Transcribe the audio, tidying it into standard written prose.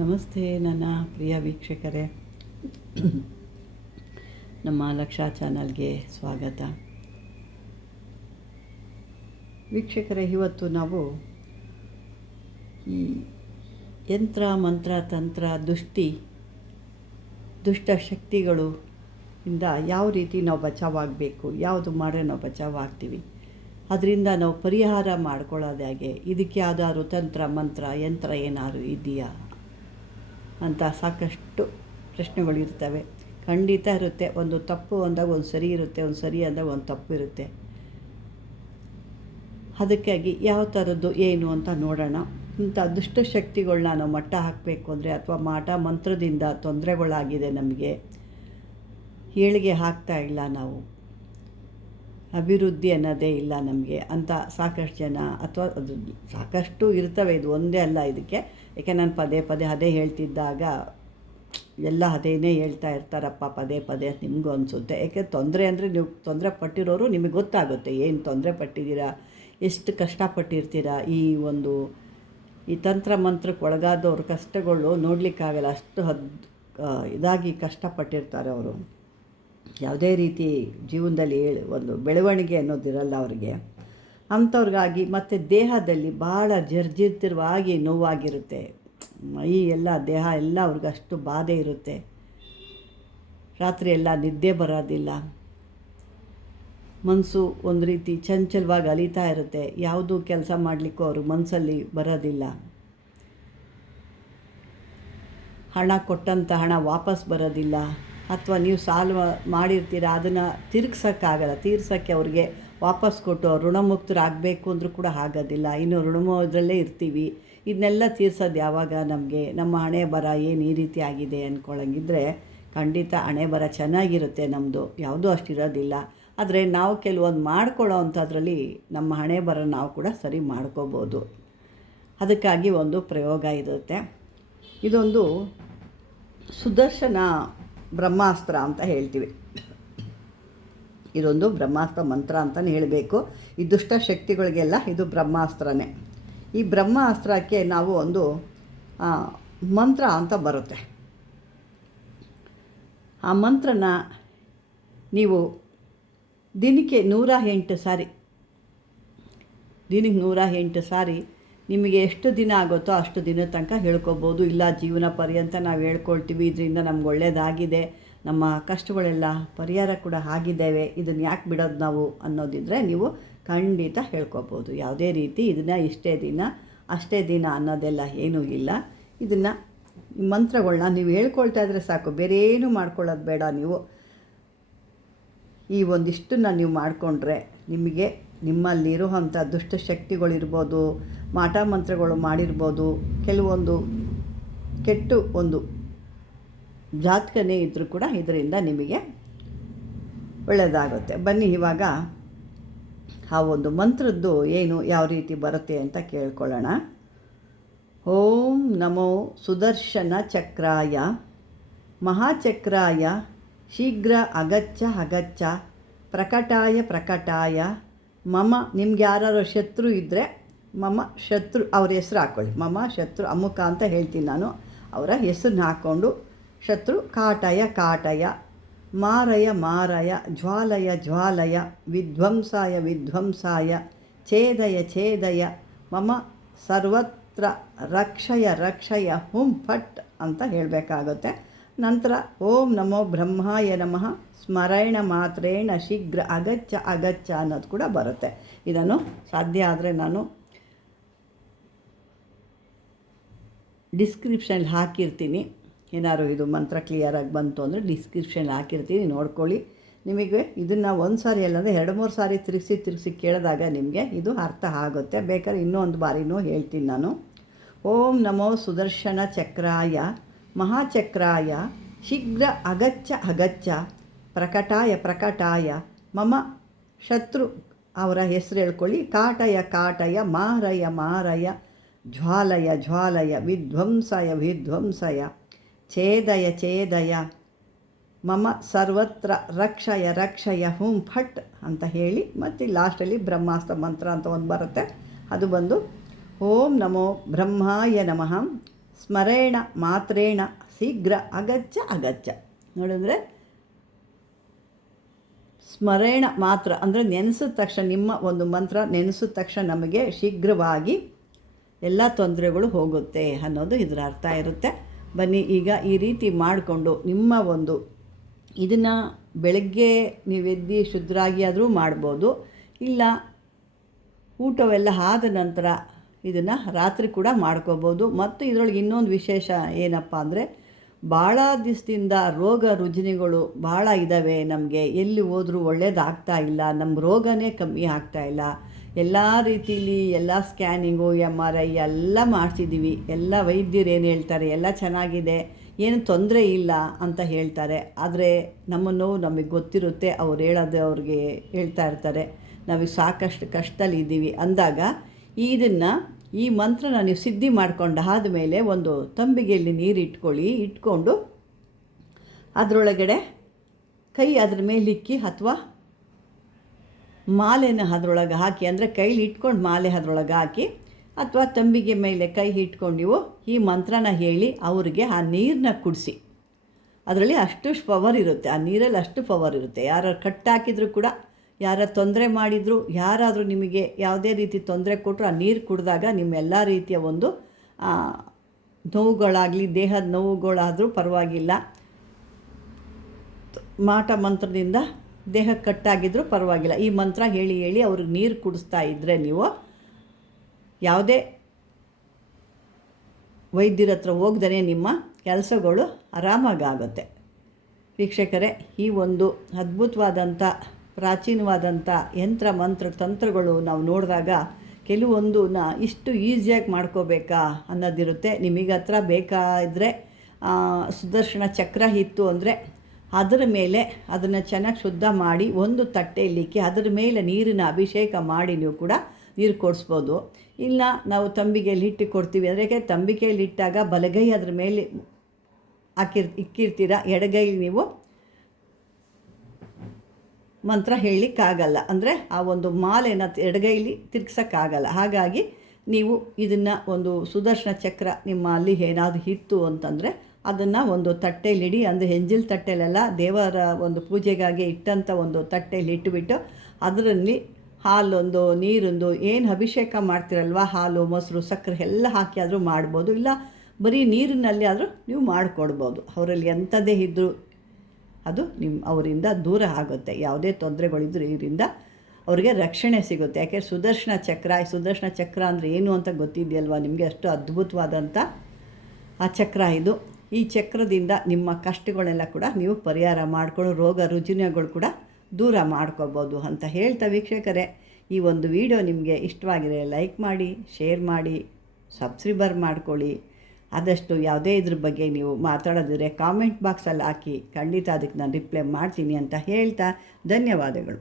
ನಮಸ್ತೆ ನನ್ನ ಪ್ರಿಯ ವೀಕ್ಷಕರೇ, ನಮ್ಮ ಲಕ್ಷ ಚಾನಲ್ಗೆ ಸ್ವಾಗತ. ವೀಕ್ಷಕರೇ, ಇವತ್ತು ನಾವು ಈ ಯಂತ್ರ ಮಂತ್ರ ತಂತ್ರ ದುಷ್ಟ ಶಕ್ತಿಗಳು ಇಂದ ಯಾವ ರೀತಿ ನಾವು ಬಚಾವಾಗಬೇಕು, ಯಾವುದು ಮಾಡ್ರೆ ನಾವು ಬಚಾವಾಗ್ತೀವಿ, ಅದರಿಂದ ನಾವು ಪರಿಹಾರ ಮಾಡ್ಕೊಳ್ಳೋದು ಹೇಗೆ, ಇದಕ್ಕೆ ಯಾವ್ದಾದ್ರು ತಂತ್ರ ಮಂತ್ರ ಯಂತ್ರ ಏನಾದ್ರು ಇದೆಯಾ ಅಂತ ಸಾಕಷ್ಟು ಪ್ರಶ್ನೆಗಳು ಇರ್ತವೆ. ಖಂಡಿತ ಇರುತ್ತೆ. ಒಂದು ತಪ್ಪು ಅಂದಾಗ ಒಂದು ಸರಿ ಇರುತ್ತೆ, ಒಂದು ಸರಿ ಅಂದಾಗ ಒಂದು ತಪ್ಪು ಇರುತ್ತೆ. ಅದಕ್ಕಾಗಿ ಯಾವ ಥರದ್ದು ಏನು ಅಂತ ನೋಡೋಣ. ಇಂಥ ದುಷ್ಟಶಕ್ತಿಗಳನ್ನ ನಾವು ಮಟ್ಟ ಹಾಕಬೇಕು ಅಂದರೆ, ಅಥವಾ ಮಾಟ ಮಂತ್ರದಿಂದ ತೊಂದರೆಗಳಾಗಿದೆ, ನಮಗೆ ಏಳಿಗೆ ಆಗ್ತಾ ಇಲ್ಲ, ನಾವು ಅಭಿವೃದ್ಧಿ ಅನ್ನೋದೇ ಇಲ್ಲ ನಮಗೆ ಅಂತ ಸಾಕಷ್ಟು ಜನ, ಅಥವಾ ಅದು ಸಾಕಷ್ಟು ಇರ್ತವೆ, ಇದು ಒಂದೇ ಅಲ್ಲ ಇದಕ್ಕೆ. ಯಾಕೆ ನಾನು ಪದೇ ಪದೇ ಅದೇ ಹೇಳ್ತಿದ್ದಾಗ ಎಲ್ಲ ಅದೇನೇ ಹೇಳ್ತಾ ಇರ್ತಾರಪ್ಪ ಪದೇ ಪದೇ ಅಂತ ನಿಮಗೂ ಅನಿಸುತ್ತೆ. ಯಾಕೆ ತೊಂದರೆ ಅಂದರೆ, ನೀವು ತೊಂದರೆ ಪಟ್ಟಿರೋರು ನಿಮಗೆ ಗೊತ್ತಾಗುತ್ತೆ ಏನು ತೊಂದರೆ ಪಟ್ಟಿದ್ದೀರಾ, ಎಷ್ಟು ಕಷ್ಟಪಟ್ಟಿರ್ತೀರ. ಈ ತಂತ್ರ ಮಂತ್ರಕ್ಕೆ ಒಳಗಾದವ್ರ ಕಷ್ಟಗಳು ನೋಡಲಿಕ್ಕಾಗಲ್ಲ, ಅಷ್ಟು ಇದಾಗಿ ಕಷ್ಟಪಟ್ಟಿರ್ತಾರೆ ಅವರು. ಯಾವುದೇ ರೀತಿ ಜೀವನದಲ್ಲಿ ಒಂದು ಬೆಳವಣಿಗೆ ಅನ್ನೋದಿರಲ್ಲ ಅವರಿಗೆ. ಅಂಥವ್ರಿಗಾಗಿ ಮತ್ತು ದೇಹದಲ್ಲಿ ಭಾಳ ಜರ್ಜಿರ್ತಿರುವಾಗಿ ನೋವಾಗಿರುತ್ತೆ, ಮೈ ಎಲ್ಲ ದೇಹ ಎಲ್ಲ ಅವ್ರಿಗೆ ಅಷ್ಟು ಬಾಧೆ ಇರುತ್ತೆ. ರಾತ್ರಿ ಎಲ್ಲ ನಿದ್ದೆ ಬರೋದಿಲ್ಲ, ಮನಸ್ಸು ಒಂದು ರೀತಿ ಚಂಚಲವಾಗಿ ಅಲಿತಾ ಇರುತ್ತೆ, ಯಾವುದೂ ಕೆಲಸ ಮಾಡಲಿಕ್ಕೂ ಅವ್ರ ಮನಸ್ಸಲ್ಲಿ ಬರೋದಿಲ್ಲ. ಹಣ ಕೊಟ್ಟಂಥ ಹಣ ವಾಪಸ್ ಬರೋದಿಲ್ಲ, ಅಥವಾ ನೀವು ಸಾಲ ಮಾಡಿರ್ತೀರ ಅದನ್ನು ತೀರ್ಸೋಕ್ಕೆ ಅವ್ರಿಗೆ ವಾಪಸ್ ಕೊಟ್ಟು ಅವ್ರು ಋಣಮುಕ್ತರಾಗಬೇಕು ಅಂದರೂ ಕೂಡ ಆಗೋದಿಲ್ಲ. ಇನ್ನು ಇದರಲ್ಲೇ ಇರ್ತೀವಿ. ಇದನ್ನೆಲ್ಲ ತೀರ್ಸೋದು ಯಾವಾಗ ನಮಗೆ? ನಮ್ಮ ಹಣೆ ಬರ ಏನು ಈ ರೀತಿ ಆಗಿದೆ ಅಂದ್ಕೊಳ್ಳಂಗಿದ್ರೆ ಖಂಡಿತ ಹಣೆ ಬರ ಚೆನ್ನಾಗಿರುತ್ತೆ ನಮ್ಮದು, ಯಾವುದೂ ಅಷ್ಟಿರೋದಿಲ್ಲ. ಆದರೆ ನಾವು ಕೆಲವೊಂದು ಮಾಡ್ಕೊಳ್ಳೋ ಅಂಥದ್ರಲ್ಲಿ ನಮ್ಮ ಹಣೆ ಬರ ನಾವು ಕೂಡ ಸರಿ ಮಾಡ್ಕೋಬೋದು. ಅದಕ್ಕಾಗಿ ಒಂದು ಪ್ರಯೋಗ ಇರುತ್ತೆ. ಇದೊಂದು ಸುದರ್ಶನ ಬ್ರಹ್ಮಾಸ್ತ್ರ ಅಂತ ಹೇಳ್ತೀವಿ. ಇದೊಂದು ಬ್ರಹ್ಮಾಸ್ತ್ರ ಮಂತ್ರ ಅಂತಲೇ ಹೇಳಬೇಕು. ಈ ದುಷ್ಟ ಶಕ್ತಿಗಳಿಗೆಲ್ಲ ಇದು ಬ್ರಹ್ಮಾಸ್ತ್ರನೇ. ಈ ಬ್ರಹ್ಮಾಸ್ತ್ರಕ್ಕೆ ನಾವು ಒಂದು ಮಂತ್ರ ಅಂತ ಬರುತ್ತೆ. ಆ ಮಂತ್ರನ ನೀವು ದಿನಕ್ಕೆ 108 ಸಾರಿ, ದಿನಕ್ಕೆ 108 ಸಾರಿ ನಿಮಗೆ ಎಷ್ಟು ದಿನ ಆಗುತ್ತೋ ಅಷ್ಟು ದಿನದ ತನಕ ಹೇಳ್ಕೊಬೋದು. ಇಲ್ಲ ಜೀವನ ಪರ್ಯಂತ ನಾವು ಹೇಳ್ಕೊಳ್ತೀವಿ, ಇದರಿಂದ ನಮ್ಗೆ ಒಳ್ಳೆಯದಾಗಿದೆ, ನಮ್ಮ ಕಷ್ಟಗಳೆಲ್ಲ ಪರಿಹಾರ ಕೂಡ ಆಗಿದ್ದೇವೆ, ಇದನ್ನು ಯಾಕೆ ಬಿಡೋದು ನಾವು ಅನ್ನೋದಿದ್ರೆ ನೀವು ಖಂಡಿತ ಹೇಳ್ಕೊಬೋದು. ಯಾವುದೇ ರೀತಿ ಇದನ್ನು ಇಷ್ಟೇ ದಿನ ಅಷ್ಟೇ ದಿನ ಅನ್ನೋದೆಲ್ಲ ಏನೂ ಇಲ್ಲ. ಇದನ್ನು ಮಂತ್ರಗಳನ್ನ ನೀವು ಹೇಳ್ಕೊಳ್ತಾ ಇದ್ರೆ ಸಾಕು, ಬೇರೆ ಏನೂ ಮಾಡ್ಕೊಳ್ಳೋದು ಬೇಡ. ನೀವು ಈ ಒಂದಿಷ್ಟನ್ನು ನೀವು ಮಾಡಿಕೊಂಡ್ರೆ ನಿಮಗೆ ನಿಮ್ಮಲ್ಲಿರುವಂಥ ದುಷ್ಟಶಕ್ತಿಗಳಿರ್ಬೋದು, ಮಾಟ ಮಂತ್ರಗಳು ಮಾಡಿರ್ಬೋದು, ಕೆಲವೊಂದು ಕೆಟ್ಟು ಒಂದು ಜಾತಕನೇ ಇದ್ದರೂ ಕೂಡ ಇದರಿಂದ ನಿಮಗೆ ಒಳ್ಳೆಯದಾಗುತ್ತೆ. ಬನ್ನಿ ಇವಾಗ ಆ ಒಂದು ಮಂತ್ರದ್ದು ಏನು ಯಾವ ರೀತಿ ಬರುತ್ತೆ ಅಂತ ಕೇಳ್ಕೊಳ್ಳೋಣ. ಓಂ ನಮೋ ಸುದರ್ಶನ ಚಕ್ರಾಯ ಮಹಾಚಕ್ರಾಯ ಶೀಘ್ರ ಅಗಚ್ಚ ಪ್ರಕಟಾಯ ಮಮ. ನಿಮ್ಗೆ ಯಾರು ಶತ್ರು ಇದ್ದರೆ ಮಮ ಶತ್ರು ಅವ್ರ ಹೆಸ್ರು ಹಾಕ್ಕೊಳ್ಳಿ. ಮಮ ಶತ್ರು ಅಮುಕ ಅಂತ ಹೇಳ್ತೀನಿ ನಾನು, ಅವರ ಹೆಸರನ್ನ ಹಾಕ್ಕೊಂಡು ಶತ್ರು ಕಾಟಯ ಮಾರಯ ಜ್ವಾಲಯ ವಿಧ್ವಂಸಾಯ ಛೇದಯ ಮಮ ಸರ್ವತ್ರ ರಕ್ಷಯ ಹುಂ ಫಟ್ ಅಂತ ಹೇಳಬೇಕಾಗುತ್ತೆ. ನಂತರ ಓಂ ನಮೋ ಬ್ರಹ್ಮಾಯ ನಮಃ ಸ್ಮರಣ ಮಾತ್ರೇಣ ಶೀಘ್ರ ಅಗಚ್ಚ ಅನ್ನೋದು ಕೂಡ ಬರುತ್ತೆ. ಇದನ್ನು ಸಾಧ್ಯ ಆದರೆ ನಾನು ಡಿಸ್ಕ್ರಿಪ್ಷನಲ್ಲಿ ಹಾಕಿರ್ತೀನಿ. ಏನಾದ್ರು ಇದು ಮಂತ್ರ ಕ್ಲಿಯರಾಗಿ ಬಂತು ಅಂದರೆ ಡಿಸ್ಕ್ರಿಪ್ಷನಲ್ಲಿ ಹಾಕಿರ್ತೀನಿ, ನೋಡ್ಕೊಳ್ಳಿ. ನಿಮಗೆ ಇದನ್ನು ಒಂದು ಸಾರಿ ಅಲ್ಲಂದರೆ 2-3 ಸಾರಿ ತಿರುಗಿಸಿ ಕೇಳಿದಾಗ ನಿಮಗೆ ಇದು ಅರ್ಥ ಆಗುತ್ತೆ. ಬೇಕಾದ್ರೆ ಇನ್ನೊಂದು ಬಾರಿನೂ ಹೇಳ್ತೀನಿ ನಾನು. ಓಂ ನಮೋ ಸುದರ್ಶನ ಚಕ್ರಾಯ ಮಹಾಚಕ್ರಾಯ ಶೀಘ್ರ ಅಗಚ್ಚ ಪ್ರಕಟಾಯ ಮಮ ಶತ್ರು ಅವರ ಹೆಸರು ಹೇಳ್ಕೊಳ್ಳಿ. ಕಾಟಯ ಮಾರಯ ಜ್ವಾಲಯ ವಿಧ್ವಂಸಯ ಛೇದಯ ಮಮ ಸರ್ವತ್ರ ರಕ್ಷಯ ಹುಂ ಫಟ್ ಅಂತ ಹೇಳಿ ಮತ್ತು ಲಾಸ್ಟಲ್ಲಿ ಬ್ರಹ್ಮಾಸ್ತ್ರ ಮಂತ್ರ ಅಂತ ಒಂದು ಬರುತ್ತೆ. ಅದು ಬಂದು ಓಂ ನಮೋ ಬ್ರಹ್ಮಾಯ ನಮಃ ಸ್ಮರೇಣ ಮಾತ್ರೇಣ ಶೀಘ್ರ ಅಗಚ್ಚ ಅಗಚ್ಚ. ನೋಡಿದ್ರೆ ಸ್ಮರೇಣ ಮಾತ್ರ ಅಂದರೆ ನೆನೆಸಿದ ತಕ್ಷಣ, ನಿಮ್ಮ ಒಂದು ಮಂತ್ರ ನೆನೆಸಿದ ತಕ್ಷಣ ನಮಗೆ ಶೀಘ್ರವಾಗಿ ಎಲ್ಲ ತೊಂದರೆಗಳು ಹೋಗುತ್ತೆ ಅನ್ನೋದು ಇದರ ಅರ್ಥ ಇರುತ್ತೆ. ಬನ್ನಿ ಈಗ ಈ ರೀತಿ ಮಾಡಿಕೊಂಡು ನಿಮ್ಮ ಒಂದು ಇದನ್ನು ಬೆಳಗ್ಗೆ ನೀವೆದ್ದು ಶುದ್ಧರಾಗಿ ಆದರೂ ಮಾಡ್ಬೋದು, ಇಲ್ಲ ಊಟವೆಲ್ಲ ಆದ ನಂತರ ಇದನ್ನು ರಾತ್ರಿ ಕೂಡ ಮಾಡ್ಕೋಬೋದು. ಮತ್ತು ಇದರೊಳಗೆ ಇನ್ನೊಂದು ವಿಶೇಷ ಏನಪ್ಪ ಅಂದರೆ, ಭಾಳ ದಿವಸದಿಂದ ರೋಗ ರುಜಿನಗಳು ಭಾಳ ಇದ್ದಾವೆ, ನಮಗೆ ಎಲ್ಲಿ ಹೋದರೂ ಒಳ್ಳೇದಾಗ್ತಾ ಇಲ್ಲ, ನಮ್ಮ ರೋಗನೇ ಕಮ್ಮಿ ಆಗ್ತಾಯಿಲ್ಲ, ಎಲ್ಲ ರೀತಿಲಿ ಎಲ್ಲ ಸ್ಕ್ಯಾನಿಂಗು MRI ಎಲ್ಲ ಮಾಡಿಸಿದ್ದೀವಿ, ಎಲ್ಲ ವೈದ್ಯರು ಏನು ಹೇಳ್ತಾರೆ ಎಲ್ಲ ಚೆನ್ನಾಗಿದೆ, ಏನು ತೊಂದರೆ ಇಲ್ಲ ಅಂತ ಹೇಳ್ತಾರೆ. ಆದರೆ ನಮ್ಮ ನೋವು ನಮಗೆ ಗೊತ್ತಿರುತ್ತೆ, ಅವ್ರು ಹೇಳೋದು ಅವ್ರಿಗೆ ಹೇಳ್ತಾ ಇರ್ತಾರೆ, ನಾವು ಸಾಕಷ್ಟು ಕಷ್ಟದಲ್ಲಿ ಇದ್ದೀವಿ ಅಂದಾಗ ಈ ಮಂತ್ರನ ನೀವು ಸಿದ್ಧಿ ಮಾಡ್ಕೊಂಡು ಆದಮೇಲೆ ಒಂದು ತಂಬಿಗೆಯಲ್ಲಿ ನೀರು ಇಟ್ಕೊಂಡು ಅದರೊಳಗಡೆ ಕೈ ಅದ್ರ ಮೇಲಿಕ್ಕಿ ಅಥವಾ ಮಾಲೆನ ಅದರೊಳಗೆ ಹಾಕಿ, ಅಂದರೆ ಕೈಲಿ ಇಟ್ಕೊಂಡು ಮಾಲೆ ಅದರೊಳಗೆ ಹಾಕಿ ಅಥವಾ ತಂಬಿಗೆ ಮೇಲೆ ಕೈ ಇಟ್ಕೊಂಡು ನೀವು ಈ ಮಂತ್ರನ ಹೇಳಿ ಅವ್ರಿಗೆ ಆ ನೀರನ್ನ ಕುಡಿಸಿ. ಅದರಲ್ಲಿ ಅಷ್ಟು ಪವರ್ ಇರುತ್ತೆ, ಆ ನೀರಲ್ಲಿ ಅಷ್ಟು ಪವರ್ ಇರುತ್ತೆ. ಯಾರು ಕಟ್ಟಾಕಿದ್ರು ಕೂಡ, ಯಾರ ತೊಂದರೆ ಮಾಡಿದರೂ, ಯಾರಾದರೂ ನಿಮಗೆ ಯಾವುದೇ ರೀತಿ ತೊಂದರೆ ಕೊಟ್ಟರು ಆ ನೀರು ಕುಡಿದಾಗ ನಿಮ್ಮ ಎಲ್ಲ ರೀತಿಯ ಒಂದು ನೋವುಗಳಾಗಲಿ, ದೇಹದ ನೋವುಗಳಾದರೂ ಪರವಾಗಿಲ್ಲ, ಮಾಟ ಮಂತ್ರದಿಂದ ದೇಹ ಕಟ್ಟಾಗಿದ್ದರೂ ಪರವಾಗಿಲ್ಲ, ಈ ಮಂತ್ರ ಹೇಳಿ ಅವ್ರಿಗೆ ನೀರು ಕುಡಿಸ್ತಾ ಇದ್ದರೆ ನೀವು ಯಾವುದೇ ವೈದ್ಯರ ಹತ್ರ ಹೋಗ್ದೇ ನಿಮ್ಮ ಕೆಲಸಗಳು ಆರಾಮಾಗುತ್ತೆ. ವೀಕ್ಷಕರೇ, ಈ ಒಂದು ಅದ್ಭುತವಾದಂಥ ಪ್ರಾಚೀನವಾದಂಥ ಯಂತ್ರ ಮಂತ್ರ ತಂತ್ರಗಳು ನಾವು ನೋಡಿದಾಗ ಕೆಲವೊಂದನ್ನ ಇಷ್ಟು ಈಸಿಯಾಗಿ ಮಾಡ್ಕೋಬೇಕಾ ಅನ್ನೋದಿರುತ್ತೆ. ನಿಮಗೆ ಹತ್ರ ಬೇಕಾದರೆ ಸುದರ್ಶನ ಚಕ್ರ ಇತ್ತು ಅಂದರೆ ಅದರ ಮೇಲೆ ಅದನ್ನು ಚೆನ್ನಾಗಿ ಶುದ್ಧ ಮಾಡಿ ಒಂದು ತಟ್ಟೆಯಲ್ಲಿಕ್ಕಿ ಅದರ ಮೇಲೆ ನೀರಿನ ಅಭಿಷೇಕ ಮಾಡಿ ನೀವು ಕೂಡ ನೀರು ಕೊಡಿಸ್ಬೋದು. ಇಲ್ಲ ನಾವು ತಂಬಿಗೆಯಲ್ಲಿ ಇಟ್ಟು ಕೊಡ್ತೀವಿ ಅಂದರೆ, ತಂಬಿಗೆಯಲ್ಲಿ ಇಟ್ಟಾಗ ಬಲಗೈ ಅದ್ರ ಮೇಲೆ ಇಕ್ಕಿರ್ತೀರ, ಎಡಗೈಲಿ ನೀವು ಮಂತ್ರ ಹೇಳಲಿಕ್ಕಾಗಲ್ಲ, ಅಂದರೆ ಆ ಒಂದು ಮಾಲೆನ ಎಡಗೈಲಿ ತಿರ್ಗ್ಸೋಕ್ಕಾಗಲ್ಲ. ಹಾಗಾಗಿ ನೀವು ಇದನ್ನು ಒಂದು ಸುದರ್ಶನ ಚಕ್ರ ನಿಮ್ಮ ಅಲ್ಲಿ ಏನಾದರೂ ಇತ್ತು ಅಂತಂದರೆ ಅದನ್ನು ಒಂದು ತಟ್ಟೆಯಲ್ಲಿಡಿ, ಅಂದರೆ ಎಂಜಿಲ್ ತಟ್ಟೆಲೆಲ್ಲ ದೇವರ ಒಂದು ಪೂಜೆಗಾಗಿ ಇಟ್ಟಂಥ ಒಂದು ತಟ್ಟೆಯಲ್ಲಿ ಇಟ್ಟುಬಿಟ್ಟು ಅದರಲ್ಲಿ ಹಾಲೊಂದು ನೀರೊಂದು ಏನು ಅಭಿಷೇಕ ಮಾಡ್ತಿರಲ್ವ, ಹಾಲು ಮೊಸರು ಸಕ್ಕರೆ ಎಲ್ಲ ಹಾಕಿ ಆದರೂ ಮಾಡ್ಬೋದು, ಇಲ್ಲ ಬರೀ ನೀರಿನಲ್ಲಿ ಆದರೂ ನೀವು ಮಾಡಿಕೊಡ್ಬೋದು. ಅವರಲ್ಲಿ ಎಂಥದ್ದೇ ಇದ್ದರೂ ಅದು ಅವರಿಂದ ದೂರ ಆಗುತ್ತೆ. ಯಾವುದೇ ತೊಂದರೆಗಳಿದ್ದರೂ ಇದರಿಂದ ಅವರಿಗೆ ರಕ್ಷಣೆ ಸಿಗುತ್ತೆ. ಯಾಕೆ ಸುದರ್ಶನ ಚಕ್ರ ಅಂದರೆ ಏನು ಅಂತ ಗೊತ್ತಿದೆಯಲ್ವ ನಿಮಗೆ, ಅಷ್ಟು ಅದ್ಭುತವಾದಂಥ ಆ ಚಕ್ರ ಇದು. ಈ ಚಕ್ರದಿಂದ ನಿಮ್ಮ ಕಷ್ಟಗಳೆಲ್ಲ ಕೂಡ ನೀವು ಪರಿಹಾರ ಮಾಡಿಕೊಂಡು ರೋಗ ರುಜಿನಗಳು ಕೂಡ ದೂರ ಮಾಡ್ಕೋಬೋದು ಅಂತ ಹೇಳ್ತಾ, ವೀಕ್ಷಕರೇ ಈ ಒಂದು ವಿಡಿಯೋ ನಿಮಗೆ ಇಷ್ಟವಾಗಿದೆ ಲೈಕ್ ಮಾಡಿ, ಶೇರ್ ಮಾಡಿ, ಸಬ್ಸ್ಕ್ರೈಬರ್ ಮಾಡ್ಕೊಳ್ಳಿ. ಆದಷ್ಟು ಯಾವುದೇ ಇದ್ರ ಬಗ್ಗೆ ನೀವು ಮಾತಾಡೋದಿದ್ರೆ ಕಾಮೆಂಟ್ ಬಾಕ್ಸಲ್ಲಿ ಹಾಕಿ, ಖಂಡಿತ ಅದಕ್ಕೆ ನಾನು ರಿಪ್ಲೈ ಮಾಡ್ತೀನಿ ಅಂತ ಹೇಳ್ತಾ ಧನ್ಯವಾದಗಳು.